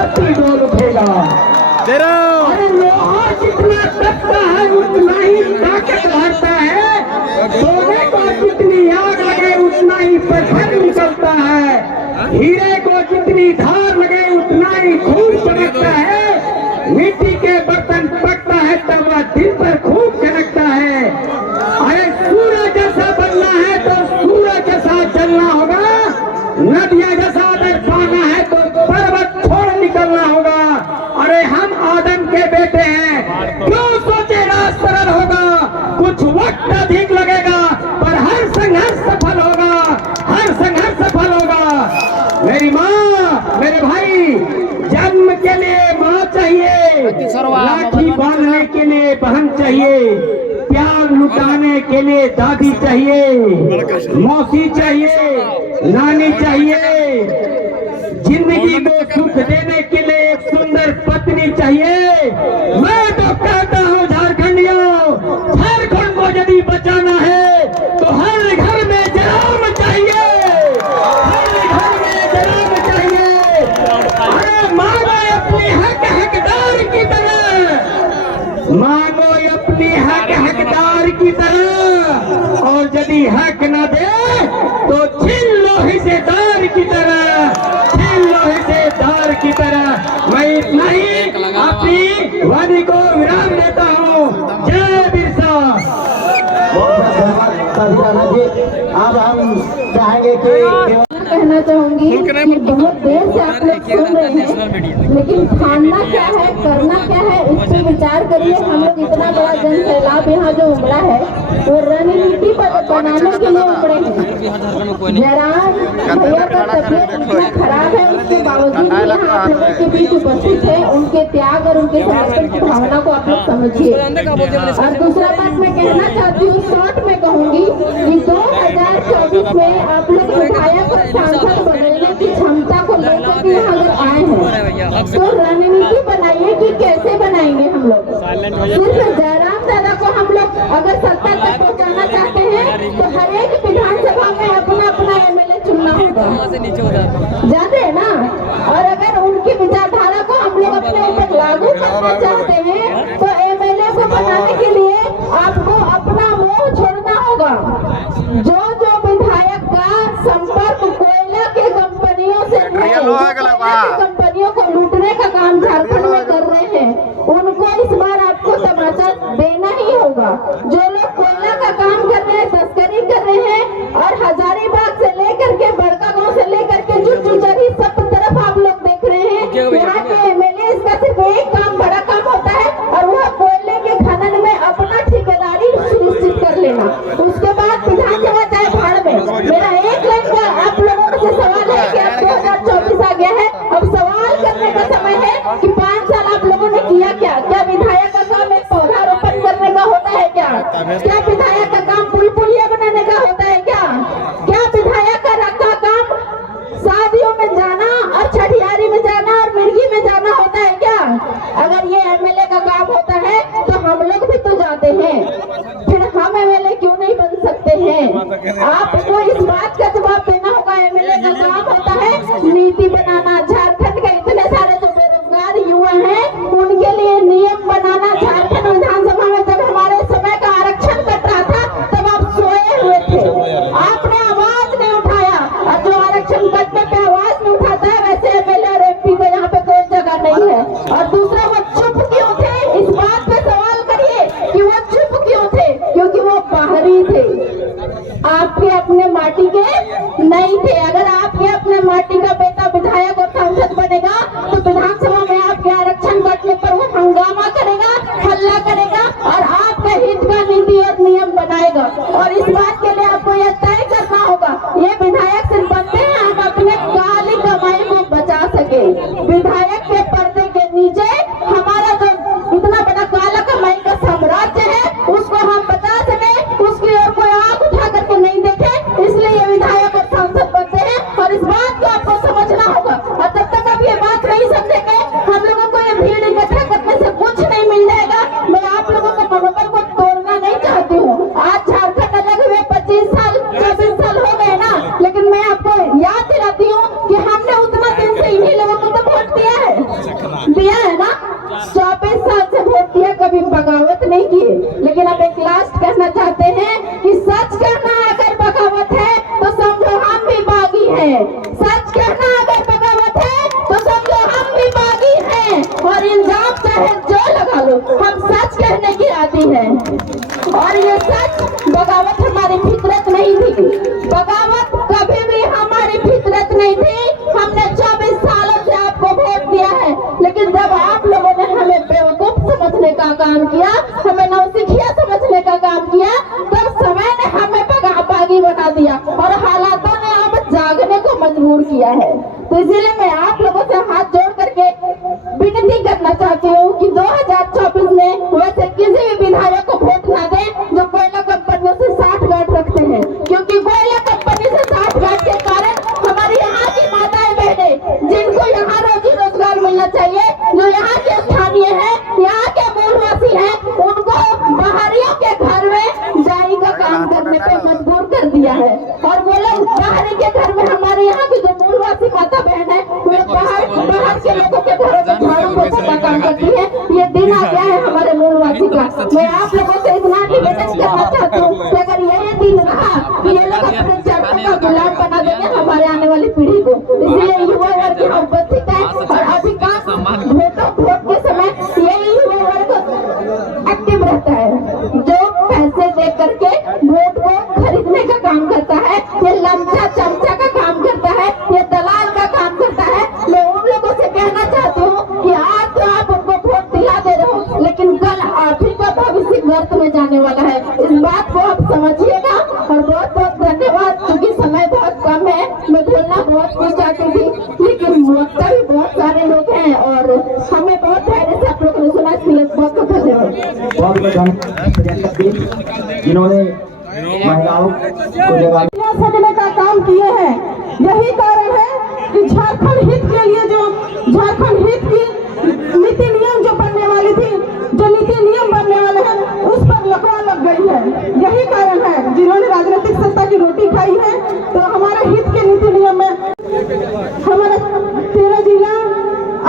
धरती डोल उठेगा। अरे लोहा जितना तपता है उतना ही ताकत भरता है, सोने को जितनी आग लगे उतना ही पत्थर निकलता है, हीरे को जितनी धार लगे उतना ही खून चमकता है, मिट्टी के बर्तन पकता है तब वह दिल पर खूब चमकता है। अरे सूरज जैसा बनना है तो सूरज जैसा चलना होगा, नदियां जैसा अगर पाना है तो पर्वत छोड़ निकलना होगा। अरे हम आदम के बेटे हैं, क्यों सोचे राज सरल होगा, कुछ वक्त अधिक लगेगा पर हर संघर्ष सफल होगा, हर संघर्ष सफल होगा। मेरी माँ, मेरे भाई, जन्म के लिए माँ चाहिए, राखी बांधने के लिए बहन चाहिए, प्यार लुटाने के लिए दादी चाहिए, मौसी चाहिए, नानी चाहिए, जिंदगी को सुख देने के लिए एक सुंदर पत्नी चाहिए। मैं तो कहता हूँ झारखंडियों, झारखंड को यदि बचाना है तो हर घर में जराम चाहिए, हर घर में जराम चाहिए। अरे मांगो अपनी हक हकदार की तरह, मांगो अपनी हक हकदार की तरह, और यदि हक न दे तो छीन लो हिस्सेदार की तरह, छीन लो हिस्सेदार की तरह। मैं इतना ही अपनी वाणी को विराम देता हूँ। जय बिरसा। बहुत धन्यवाद जी। अब हम चाहेंगे कि कहना चाहूंगी कि बहुत देर से आप लोग सुन रहे हैं, लेकिन ठानना क्या है, करना क्या है, इस पर विचार करिए। हम लोग इतना बड़ा जन सैलाब यहाँ जो उमड़ा है वो रणनीति बनाने के लिए उमड़े हैं। जयराम भैया का तबियत इतना खराब है, उसके बावजूद भी यहाँ आप लोगों के बीच उपस्थित है। उनके त्याग और उनके समर्पण की भावना को आप लोग समझिए। और दूसरा बात मैं कहना चाहती हूँ, शॉर्ट में कहूँगी कि 2024 में आप लोग विधायक और सांसद बदलने की क्षमता को लेकर के यहाँ अगर आए हैं तो रणनीति बनाइए कि कैसे बनाएंगे हम लोग। सिर्फ जयराम दादा को हम लोग अगर सत्ता तक पहुँचाना चाहते हैं तो हर एक विधानसभा में अपना अपना एमएलए चुनना होगा, जानते हैं ना। और अगर उनकी विचारधारा को हम लोग अपने ऊपर लागू करना चाहते हैं तो एमएलए को बनाने के लिए आपको अपना मोह छोड़ना होगा। जो विधायक का संपर्क कोयला के कंपनियों से कंपनियों को लूटने का काम झारखंड में कर रहे हैं, उनको इस बार आपको तमाचा देना ही होगा। जो लोग कोयला का काम कर रहे हैं, तस्करी कर रहे हैं, और हजारीबाग से लेकर के बड़का गांव से लेकर के जुटचुचरी सब तरफ आप लोग देख रहे हैं, यहाँ के एमएलए इसका सिर्फ एक काम, बड़ा काम होता है, और वह कोयले के खनन में अपना ठेकेदारी सुनिश्चित कर लेना। उसके बाद विधानसभा चाहे भाड़ में। मेरा एक लाइन का आप लोगों से सवाल है कि अब 2024 आ गया है, अब सवाल करने का समय है कि 5 साल आप लोगों ने किया क्या? क्या विधायक का काम एक पौधारोपण करने का होता है क्या? क्या विधायक का काम पुल पुलिया बनाने का होता है क्या? क्या विधायक का रखा काम शादियों में जाना और छठियारी में जाना और मिर्गी में जाना होता है क्या? अगर ये एमएलए का काम होता है तो हम लोग भी तो जाते हैं, फिर हम एमएलए क्यों नहीं बन सकते हैं? आपको इस बात का जवाब देना होगा। एमएलए का काम होता है नीति बनाना, झारखंड के इतने सारे जो बेरोजगार युवा हैं उनके लिए नियम बनाना। झारखंड विधानसभा में जब हमारे समय का आरक्षण कट रहा था तब आप सोए हुए थे, आपने आवाज नहीं उठाया, और जो आरक्षण कटने पे आवाज नहीं उठाता है वैसे एमएलए और एमपी को यहाँ पे कोई जगह नहीं है। और दूसरा, वो चुप क्यों थे? इस बात पे सवाल करिए कि वो चुप क्यों थे? क्योंकि वो बाहरी थे, आपके अपने माटी के नहीं थे। अगर आपके अपने माटी का बेटा विधायक और सांसद बनेगा तो विधानसभा में आपके आरक्षण कटने पर वो हंगामा करेगा, हल्ला करेगा, और आपके हित का नीति और नियम बनाएगा। और इस बात के लिए आपको यह तय करना होगा, ये विधायक सिर्फ बनते हैं हम अपने काली कमाई को बचा सके। विधायक के पर्दे के नीचे हमारा जो इतना बड़ा काला कमाई का साम्राज्य है उसको हम बचा सके, उसकी ओर कोई आंख उठा करके नहीं देखे, इसलिए ये विधायक और सांसद बनते हैं। और इस बात को आपको समझना होगा, और जब तक आप ये बात नहीं समझेंगे हम लोगों को ये भीड़ इकट्ठा करने से कुछ नहीं मिल जाएगा। मैं आप लोगों के मनोबल को तोड़ना नहीं चाहती हूँ। आज झारखंड अलग हुए 25 साल 24 साल हो गए ना, लेकिन मैं आपको याद दिलाती हूँ कि हमने उतना दिन से इन्हीं लोगों को तो वोट दिया है। को हम सच कहने की आती है। और ये सच, बगावत हमारी फितरत नहीं थी, बगावत कभी भी हमारी फितरत नहीं थी। हमने 24 सालों से आपको वोट दिया है, लेकिन जब आप लोगों ने हमें बेवकूफ समझने का काम किया, हमें नौसिखिया समझने का काम किया, तब समय ने हमें बागी बना दिया और हालातों ने अब जागने को मजबूर किया है। तो इसीलिए मैं आप लोगों से हाथ जोड़ करके विनती करना चाहती हूँ कि 2024 में वैसे किसी भी विधायक को वोट ना दें जो कोयला कंपनियों से साठगांठ रखते हैं, क्योंकि कोयला कंपनी से साठगांठ के कारण हमारी यहाँ की माताएं बहनें जिनको यहाँ रोजी रोजगार मिलना चाहिए, जो यहाँ के स्थानीय है, यहाँ के मूलवासी है, उनको बाहरियों के घर में जाई का काम करने पे मजबूर कर दिया है। और वो लोग बाहरी के घर में, हमारे यहाँ की जो मूलवासी माता बहन है, वो बाहर के लोगों के घरों में झाड़ू पोछा का काम करती है। ये दिन आ गया है हमारे मूलवासी का। मैं आप लोगों से इतना निवेदन करना चाहती हूँ कि अगर ये दिन रहा कि ये लोग अपने चरणों का गुलाम बना देंगे हमारे आने वाली पीढ़ी को। इसलिए युवा वर्ग यहाँ उपस्थित है और अधिकांश वोट के समय यही युवा वर्ग एक्टिव रहता है, जो पैसे दे करके वोट को खरीदने का काम करता है, ये लमचा चमचा का काम करता है, ये दलाल का काम करता है। मैं उन लोगों से कहना चाहती हूँ कि आज तो आप उनको वोट दिला दे रहे हो, लेकिन कल आप ही का भविष्य गर्त में जाने वाला है। इस बात को आप समझिएगा। और बहुत बहुत धन्यवाद, क्योंकि समय बहुत कम है, मैं बोलना बहुत कुछ चाहती थी, लेकिन वक्ता भी बहुत सारे लोग हैं और हमें बहुत धैर्य से आप लोगों ने सुना, इसलिए बहुत बहुत धन्यवाद। जिन्होंने महिलाओं को सजने का काम किए हैं। यही कारण है कि झारखंड हित के लिए जो झारखंड हित की नीति नियम जो बनने वाली थी, जो नीति नियम बनने वाले हैं, उस पर लकवा लग गई है। यही कारण है, जिन्होंने राजनीतिक सत्ता की रोटी खाई है, तो हमारे हित के नीति नियम में हमारे 13 जिला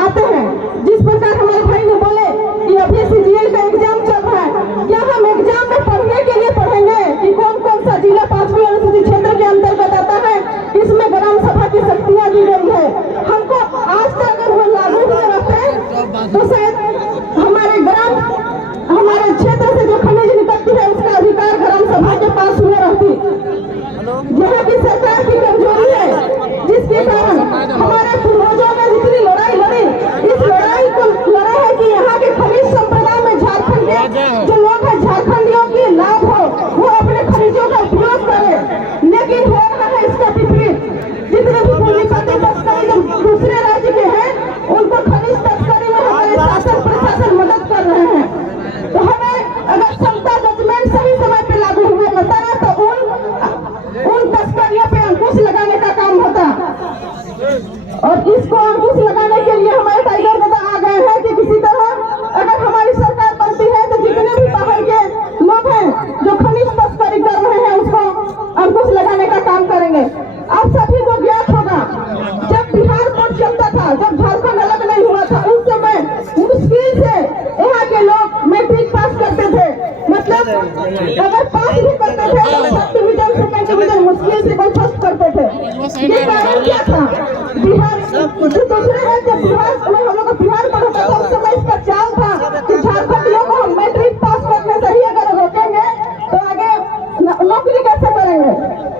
आते हैं। जिस प्रकार हमारे भाई ने बोले कि अभी CGL का एग्जाम चल रहा है, क्या हम एग्जाम में पढ़ने के लिए पढ़ेंगे कि कौन कौन सा जिला 5वीं अनुसूचित क्षेत्र के अंतर्गत आता है, इसमें ग्राम सभा की शक्तियां दी गई है। हमको आज तक अगर वो लागू हुए रहते तो शायद हमारे क्षेत्र से जो खनिज निकलती है उसका अधिकार ग्राम सभा के पास हुए रहती। यहाँ की सरकार की कमजोरी है, जिसके कारण हमारे पूर्वजों ने जितनी लड़ाई लड़ी, इस लड़ाई को लड़ा है कि यहाँ के खनिज संप्रदाय में झारखंड के जो लोग हैं, झारखंडियों की लाभ हो, वो अपने खनिजों का उपयोग करें। लेकिन हो रहा है इसका विपरीत। जितने भी पूंजीपति तस्करी जो दूसरे राज्य के हैं, उनको खनिज तस्करी में हमारे शासन प्रशासन मदद कर रहे हैं। तो हमें अगर क्षमता जजमेंट सही समय पे लागू हुए होता ना, तो उन तस्करियों पे अंकुश लगाने का काम होता। और इसको अंकुश लगाने के लिए हमारे टाइगर दादा आ गए हैं कि किसी तरह अगर हमारी सरकार बनती है तो जितने भी बाहर के लोग हैं जो खनिज तस्करी कर रहे हैं, उसको अंकुश लगाने का काम करेंगे। आप सभी को ज्ञात होगा, जब बिहार बोर्ड चलता था, जब झारखंड अलग नहीं हुआ था, उस समय मुश्किल से यहाँ के लोग मैट्रिक पास करते थे। मतलब अगर पास भी करते थे तो फर्स्ट डिवीजन, सेकंड डिवीजन, मुश्किल से कोई फर्स्ट करते थे। ये कारण क्या था? बिहार दूसरे राज्य बिहार में हम लोग बिहार पर होता था, उस समय इसका चाल था कि झारखंडियों को हम मैट्रिक पास करने से ही अगर रोकेंगे तो आगे नौकरी कैसे करेंगे,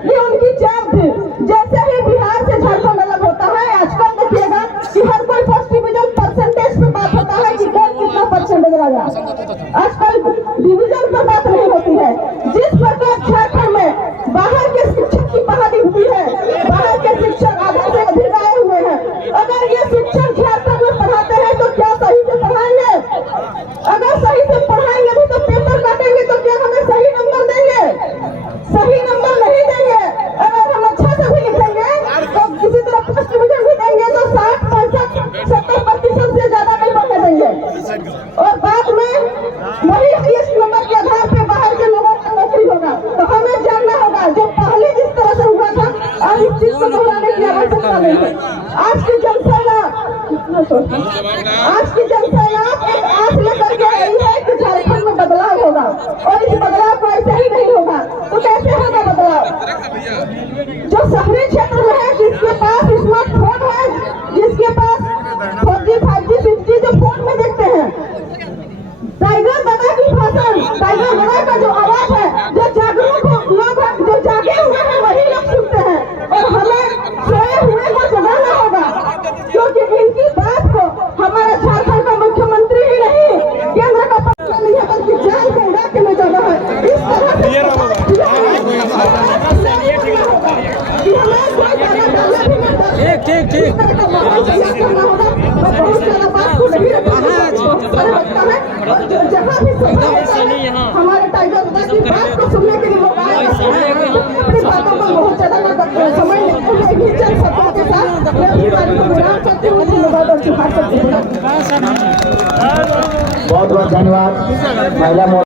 ये उनकी चाल थी। जैसे ही बिहार से झारखंड अलग होता है, आजकल देखिएगा कि हर कोई फर्स्ट डिवीजन परसेंटेज पे बात होता है कि कौन कितना परसेंटेज लाया। आजकल डिवीजन पर बात नहीं होती है। जिस प्रकार झारखंड में बाहर के शिक्षक की बहाली हुई है, बाहर के शिक्षक आधा से अधिक आए हुए हैं, अगर ये शिक्षक झारखंड में पढ़ाते हैं तो क्या सही से पढ़ाएंगे? अगर सही से पढ़ाएंगे भी तो पेपर काटेंगे तो क्या हमें सही नंबर देंगे? सही नंबर नहीं देंगे। अगर हम अच्छा से भी लिखेंगे तो किसी तरह फर्स्ट डिवीजन भी देंगे तो 60, 65, 70% से ज्यादा नहीं पढ़ने देंगे। और बाद में वही हाईएस्ट नंबर के आधार पे बाहर के लोगों को नौकरी होगा। तो हमें जानना होगा, जो पहले जिस तरह से हुआ था, अब इस चीज को दोहराने की आवश्यकता नहीं है। आज की जनसेना एक आस लेकर के आई है कि झारखंड में बदलाव होगा, और इस बदलाव को ऐसे ही नहीं होगा। तो कैसे होगा बदलाव? जो शहरी क्षेत्र में है, जिसके पास स्मार्टफोन है, जिसके पास 4G, 5G, 6G जो फोन में देखते हैं, बहुत बहुत धन्यवाद महिला